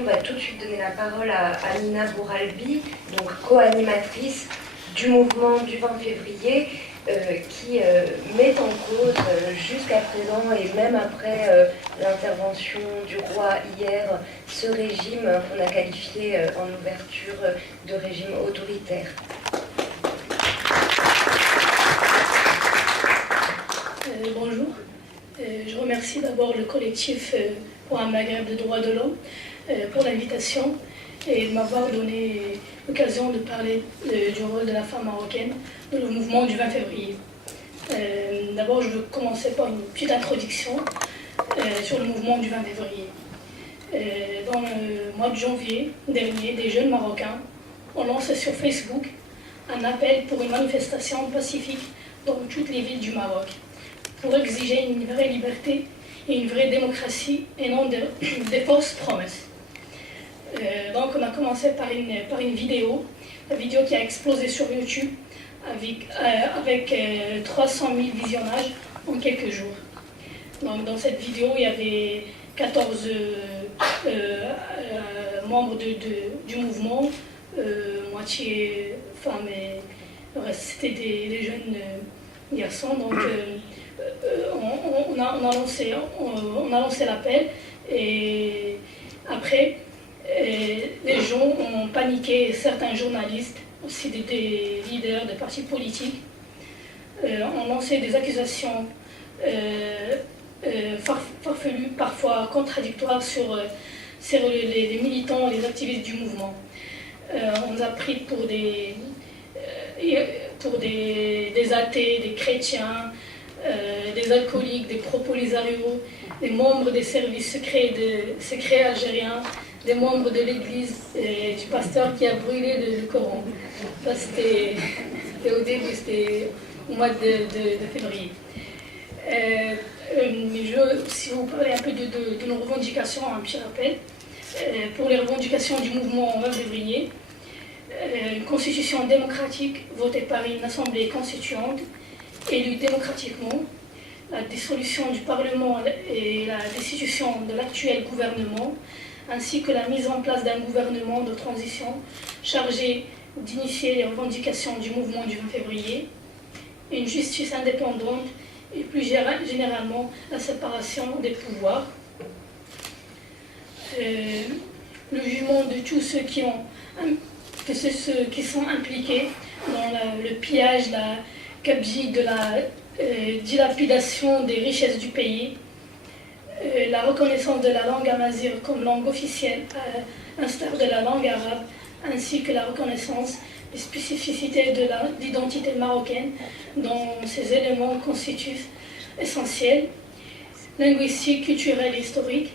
On va tout de suite donner la parole à Amina Bouralbi, donc co-animatrice du mouvement du 20 février, qui met en cause jusqu'à présent et même après l'intervention du roi hier, ce régime qu'on a qualifié en ouverture de régime autoritaire. Bonjour, je remercie d'abord le collectif pour un Maghreb de droits de l'homme pour l'invitation et de m'avoir donné l'occasion de parler du rôle de la femme marocaine dans le mouvement du 20 février. D'abord, je veux commencer par une petite introduction sur le mouvement du 20 février. Dans le mois de janvier dernier, des jeunes Marocains ont lancé sur Facebook un appel pour une manifestation pacifique dans toutes les villes du Maroc, pour exiger une vraie liberté et une vraie démocratie et non des fausses promesses. Donc on a commencé par une vidéo, la vidéo qui a explosé sur YouTube avec 300 000 visionnages en quelques jours. Donc dans cette vidéo, il y avait 14 membres du mouvement, moitié femmes et le reste c'était des jeunes garçons. Donc on a lancé l'appel et après les gens ont paniqué, certains journalistes, aussi des leaders des partis politiques, ont lancé des accusations farfelues, parfois contradictoires sur les militants, les activistes du mouvement. On nous a pris pour des athées, des chrétiens, des alcooliques, des pro-Polisario, des membres des services secrets algériens, des membres de l'église et du pasteur qui a brûlé le Coran. Ça c'était au début, c'était au mois de février. Mais je veux aussi vous parler un peu de nos revendications, un petit rappel. Pour les revendications du mouvement 20 février, une constitution démocratique votée par une assemblée constituante élue démocratiquement, la dissolution du Parlement et la destitution de l'actuel gouvernement, ainsi que la mise en place d'un gouvernement de transition chargé d'initier les revendications du mouvement du 20 février, une justice indépendante et plus généralement la séparation des pouvoirs, le jugement de tous ceux qui sont impliqués dans le pillage, la gabegie de la dilapidation des richesses du pays, la reconnaissance de la langue amazigh comme langue officielle, à l'instar de la langue arabe, ainsi que la reconnaissance des spécificités de l'identité marocaine dont ces éléments constituent essentiels, linguistiques, culturels et historiques,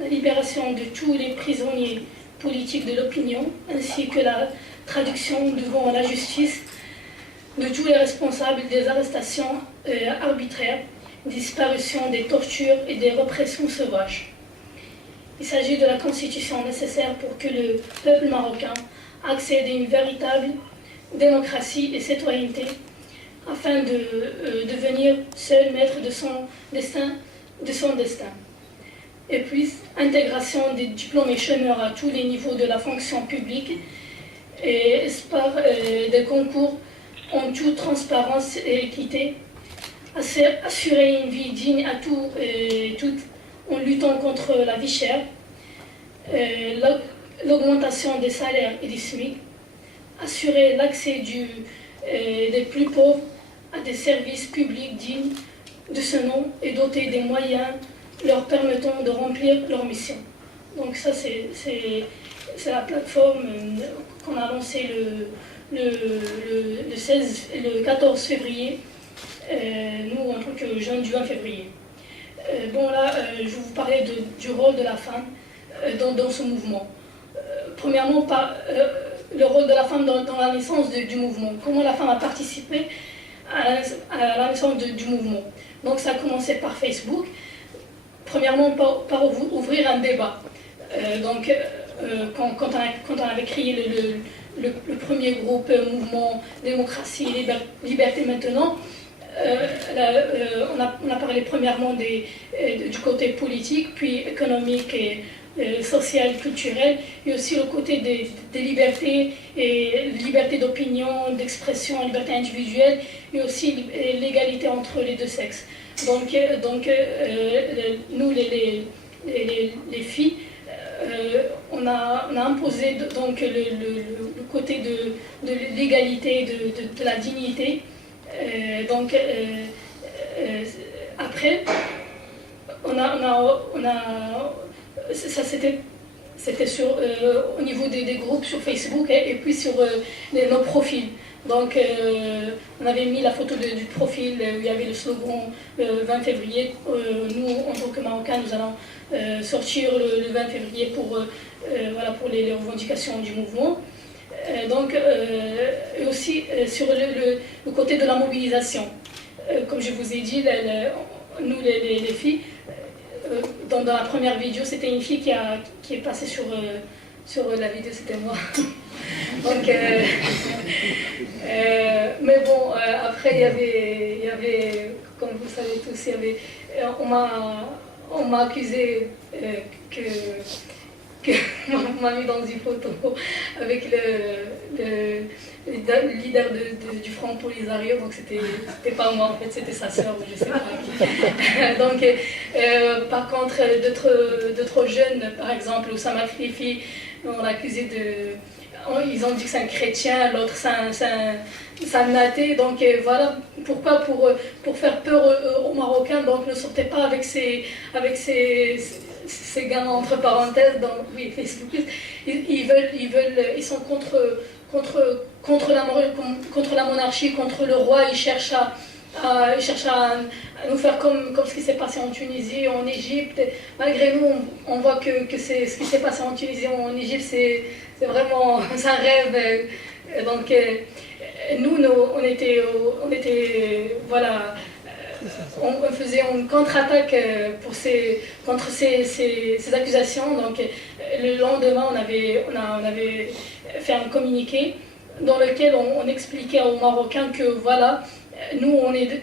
la libération de tous les prisonniers politiques de l'opinion, ainsi que la traduction devant la justice de tous les responsables des arrestations arbitraires, disparition des tortures et des répressions sauvages. Il s'agit de la constitution nécessaire pour que le peuple marocain accède à une véritable démocratie et citoyenneté afin de devenir seul maître de son destin. Et puis, intégration des diplômés chômeurs à tous les niveaux de la fonction publique et par des concours en toute transparence et équité, assurer une vie digne à tous et toutes en luttant contre la vie chère, l'augmentation des salaires et du SMIC, assurer l'accès des plus pauvres à des services publics dignes de ce nom et doter des moyens leur permettant de remplir leur mission. Donc ça c'est la plateforme qu'on a lancée le 14 février, nous en tant que jeunes du 20 février. Je vais vous parler du rôle de la femme dans ce mouvement. Premièrement, le rôle de la femme dans la naissance du mouvement. Comment la femme a participé à la naissance du mouvement. Donc ça a commencé par Facebook. Premièrement, par ouvrir un débat. Quand on avait créé le premier groupe Mouvement Démocratie et Liberté Maintenant, on a parlé premièrement du côté politique, puis économique et sociales, culturelles, et aussi le côté des libertés, et liberté d'opinion, d'expression, liberté individuelle, et aussi l'égalité entre les deux sexes. Donc nous, les filles, on a imposé donc le côté de l'égalité, de la dignité. Après, ça c'était au niveau des groupes sur Facebook et puis sur nos profils. Donc on avait mis la photo du profil où il y avait le slogan 20 février. Nous, en tant que Marocains, nous allons sortir le 20 février pour les revendications du mouvement. Et aussi sur le côté de la mobilisation. Comme je vous ai dit, nous les filles, dans la première vidéo, c'était une fille qui est passée sur la vidéo, c'était moi. Donc, mais bon, après il y avait, comme vous savez tous, on m'a accusé que on m'a mis dans une photo avec le leader du Front Polisario, donc c'était pas moi en fait, c'était sa sœur ou je sais pas qui. Donc par contre d'autres jeunes, par exemple Oussama Khlifi, on l'a accusé ils ont dit que c'est un chrétien, l'autre c'est un athée, donc voilà pourquoi pour faire peur aux Marocains, donc ne sortez pas avec ces gamins entre parenthèses, donc oui, Facebook, ils sont contre la monarchie, contre le roi, ils cherchent à nous faire comme ce qui s'est passé en Tunisie, en Égypte. Malgré nous, on voit que ce qui s'est passé en Tunisie, en Égypte, c'est vraiment un rêve. Donc nous, on était voilà. On faisait une contre-attaque contre ces accusations. Donc, le lendemain, on avait fait un communiqué dans lequel on expliquait aux Marocains que voilà, nous, on est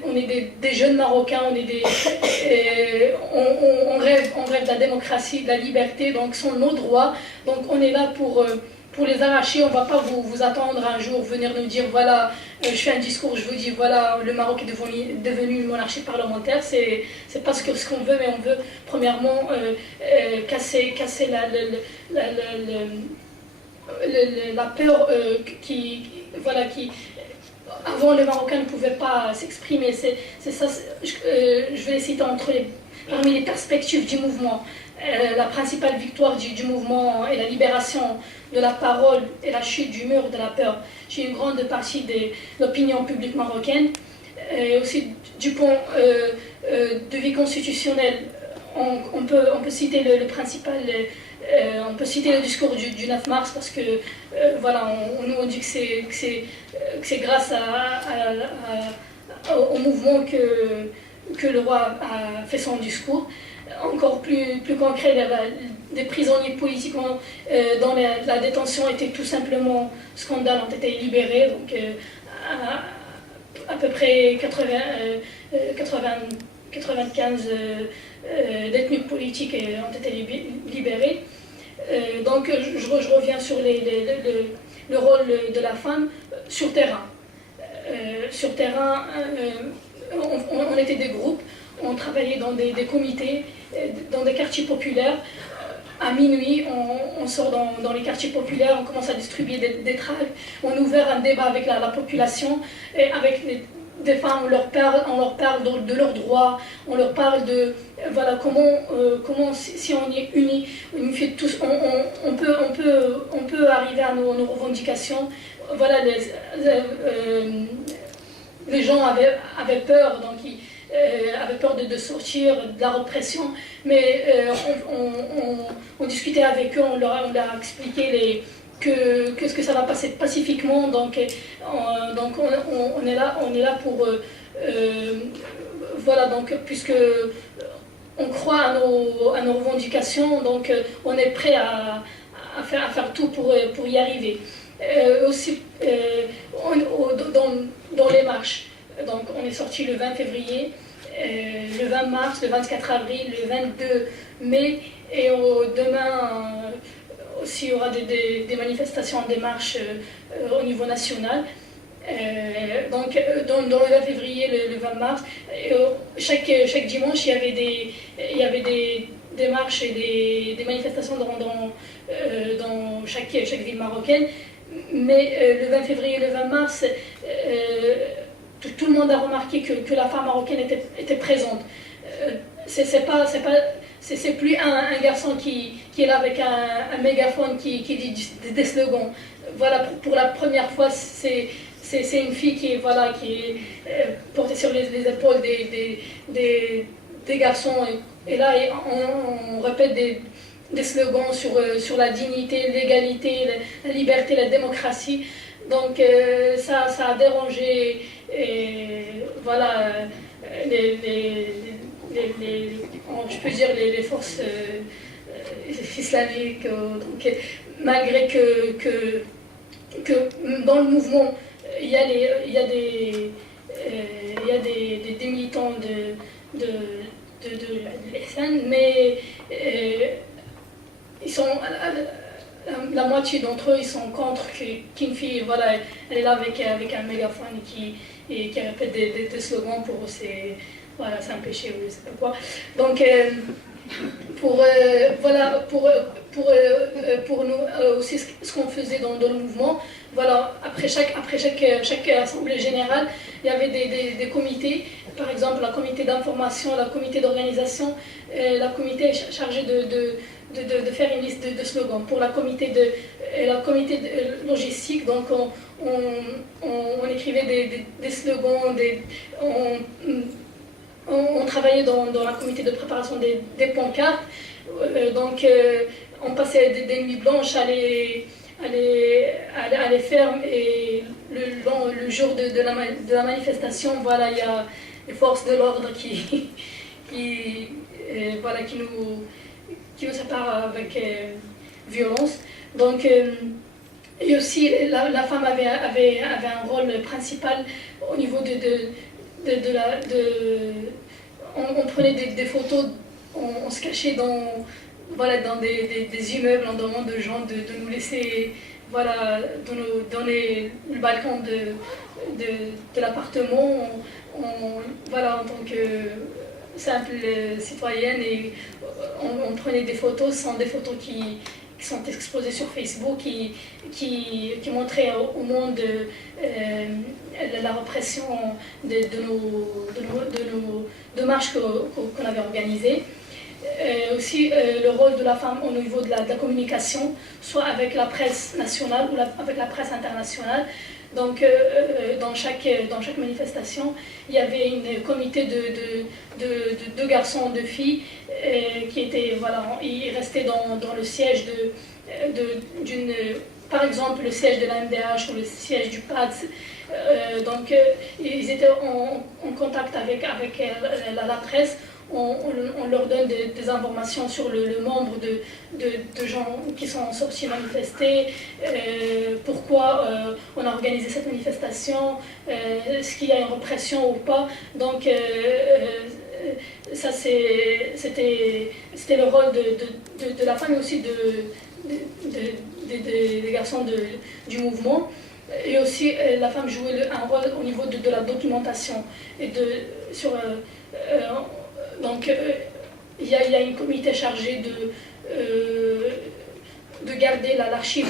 des jeunes Marocains, on rêve de la démocratie, de la liberté, donc ce sont nos droits. Donc, on est là pour les arracher. On ne va pas vous attendre un jour, venir nous dire voilà, je fais un discours, je vous dis voilà, le Maroc est devenu une monarchie parlementaire. C'est pas ce qu'on veut, mais on veut premièrement casser la peur qui avant les Marocains ne pouvaient pas s'exprimer. C'est ça, je vais les citer parmi les perspectives du mouvement. La principale victoire du mouvement est la libération de la parole et la chute du mur de la peur chez une grande partie de l'opinion publique marocaine. Et aussi du point de vue constitutionnel, on peut citer le principal, on peut citer le discours du 9 mars parce que voilà, on dit que c'est grâce au mouvement que le roi a fait son discours. Encore plus concret, des prisonniers politiques dont la détention était tout simplement scandale ont été libérés. Donc à peu près 95 détenus politiques ont été libérés. Donc je reviens sur le rôle de la femme sur terrain. Sur terrain, on était des groupes, on travaillait dans des comités, dans des quartiers populaires. À minuit, on sort dans les quartiers populaires, on commence à distribuer des tracts, on ouvre un débat avec la population, et avec des femmes, on leur parle de leurs droits, on leur parle de voilà, comment si on est unis, unifiés tous, on peut arriver à nos revendications. Voilà, les gens avaient peur, donc avaient peur de sortir de la répression, mais on discutait avec eux, on leur a expliqué que ça va passer pacifiquement, donc on est là pour voilà, donc puisque on croit à nos revendications, donc on est prêt à faire tout pour y arriver. Aussi dans les marches, donc on est sorti le 20 février, le 20 mars, le 24 avril, le 22 mai, et demain aussi il y aura des manifestations, des marches au niveau national. Donc dans le 20 février, le 20 mars, chaque dimanche il y avait des marches et des manifestations dans chaque ville marocaine. Mais le 20 février et le 20 mars, tout le monde a remarqué que la femme marocaine était présente. C'est plus un garçon qui est là avec un mégaphone qui dit des slogans. Voilà, pour la première fois, c'est une fille qui est portée sur les épaules des garçons. Et là, on répète des slogans sur la dignité, l'égalité, la liberté, la démocratie. Donc ça a dérangé je peux dire les forces islamiques. Donc, malgré que dans le mouvement, il y a des militants de l'Ihsan, mais ils sont la moitié d'entre eux, ils sont contre qu'une fille, elle est là avec un mégaphone qui répète des slogans. Pour eux, c'est un péché ou je sais pas quoi. Donc pour nous aussi, ce qu'on faisait dans le mouvement, après chaque assemblée générale, il y avait des comités. Par exemple, la comité d'information, la comité d'organisation, la comité chargée de faire une liste de slogans. Pour la comité de logistique, donc on écrivait des slogans, on travaillait dans la comité de préparation des pancartes. Donc on passait des nuits blanches à les faire, et le jour de la manifestation, il y a les forces de l'ordre qui nous séparent avec violence. Donc et aussi la femme avait un rôle principal au niveau on prenait des photos, on se cachait dans des immeubles, en demandant aux gens de nous laisser donner le balcon de l'appartement, en tant que simple citoyenne, et on prenait des photos. Ce sont des photos qui sont exposées sur Facebook, qui montraient au monde la répression de nos marches qu'on avait organisées. Aussi le rôle de la femme au niveau de la communication, soit avec la presse nationale ou avec la presse internationale. Donc dans chaque manifestation, il y avait un comité de garçons, de filles qui étaient, ils restaient dans le siège par exemple le siège de la MDH ou le siège du PADS. Donc ils étaient en contact avec la presse. On leur donne des informations sur le nombre de gens qui sont sortis manifester, pourquoi on a organisé cette manifestation, est-ce qu'il y a une répression ou pas. Donc ça c'était le rôle de la femme, et aussi des garçons du mouvement. Et aussi la femme jouait un rôle au niveau de la documentation et donc il y a une comité chargée de garder l'archive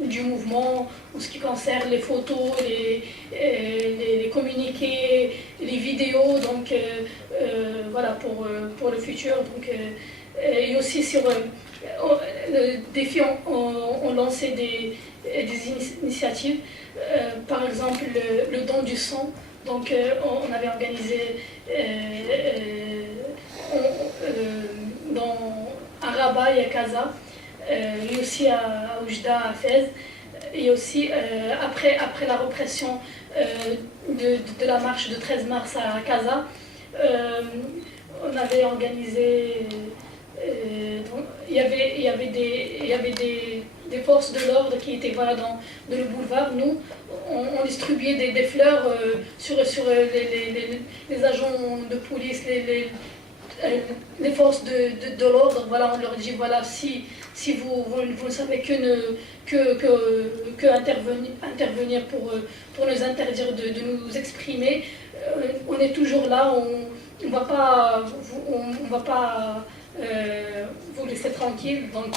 du mouvement en ce qui concerne les photos, les communiqués, les vidéos, donc pour le futur. Donc, et aussi sur des filles ont lancé des initiatives, par exemple le don du sang. Donc on avait organisé à Rabat et à Casa, et aussi à Oujda, à Fès, et aussi après la répression de la marche de 13 mars à Casa, on avait organisé, il y avait des forces de l'ordre qui étaient dans le boulevard. Nous, on distribuait des fleurs sur les agents de police, les forces de l'ordre. Voilà, on leur dit, voilà, si vous ne savez que intervenir pour nous interdire de nous exprimer, on est toujours là, on ne va pas vous laisser tranquille. Donc,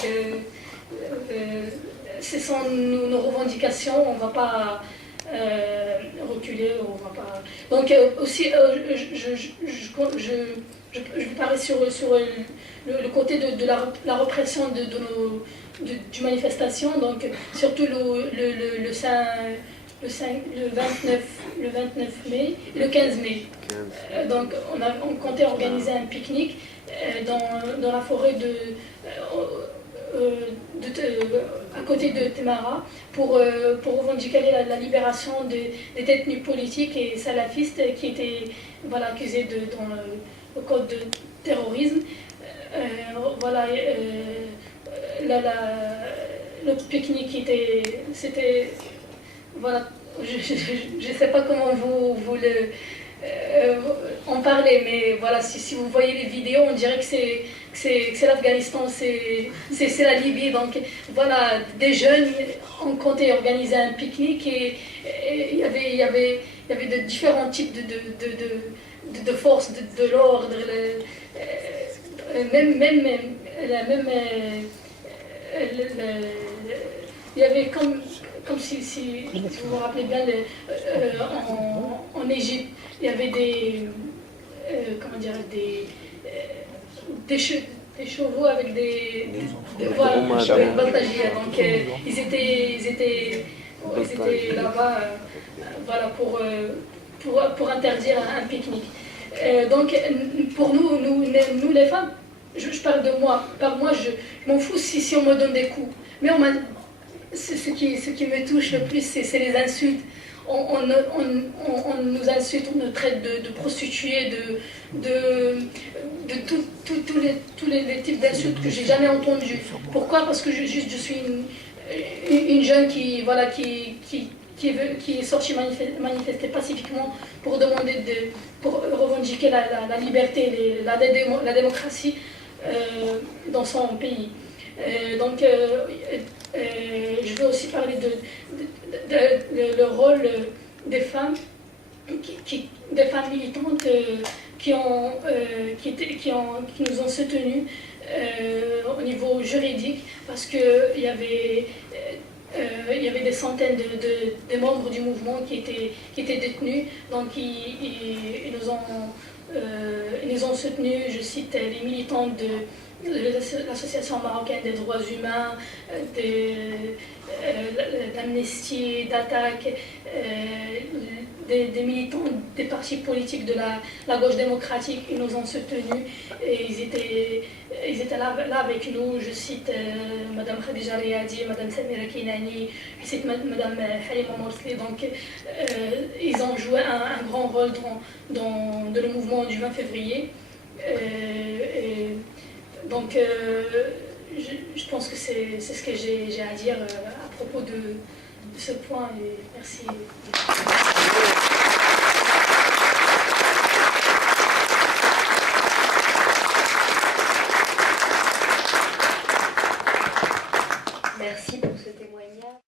ce sont nos revendications, on ne va pas reculer, on va pas... Donc aussi, je vais parler sur le côté de la répression du manifestation, donc surtout le 29 mai et le 15 mai. Donc on comptait organiser un pique-nique dans la forêt à côté de Temara pour revendiquer la libération des détenus politiques et salafistes qui étaient accusés dans le code de terrorisme. Le pique-nique c'était je ne sais pas comment vous en parler, mais voilà, si vous voyez les vidéos, on dirait que c'est l'Afghanistan, c'est la Libye. Donc voilà, des jeunes ont compté organiser un pique-nique et il y avait de différents types de forces de l'ordre, il y avait comme si vous vous rappelez bien, en Égypte, il y avait des chevaux avec des bantagiers. Donc ils étaient là-bas pour interdire un pique-nique. Donc pour nous les femmes, je parle de moi. Par moi, je m'en fous si on me donne des coups. Mais ce qui me touche le plus, c'est les insultes. On nous insulte, on nous traite de prostituées, de tous les types d'insultes que j'ai jamais entendus. Pourquoi? Parce que je suis une jeune qui est sortie manifester pacifiquement pour pour revendiquer la liberté, la démocratie dans son pays. Donc, je veux aussi parler le rôle des femmes, des femmes militantes qui nous ont soutenues au niveau juridique, parce qu'il y avait des centaines de membres du mouvement qui étaient détenus. Donc ils nous ont soutenus. Je cite les militantes de l'Association marocaine des droits humains, d'Amnesty, d'Attaque, des militants des partis politiques de la gauche démocratique. Ils nous ont soutenus et ils étaient là avec nous. Je cite Madame Khadija Riadi, Madame Samira Kinani, je cite Madame Halima Morsli. Donc ils ont joué un grand rôle dans le mouvement du 20 février. Donc, je pense que c'est ce que j'ai à dire à propos de ce point, et merci.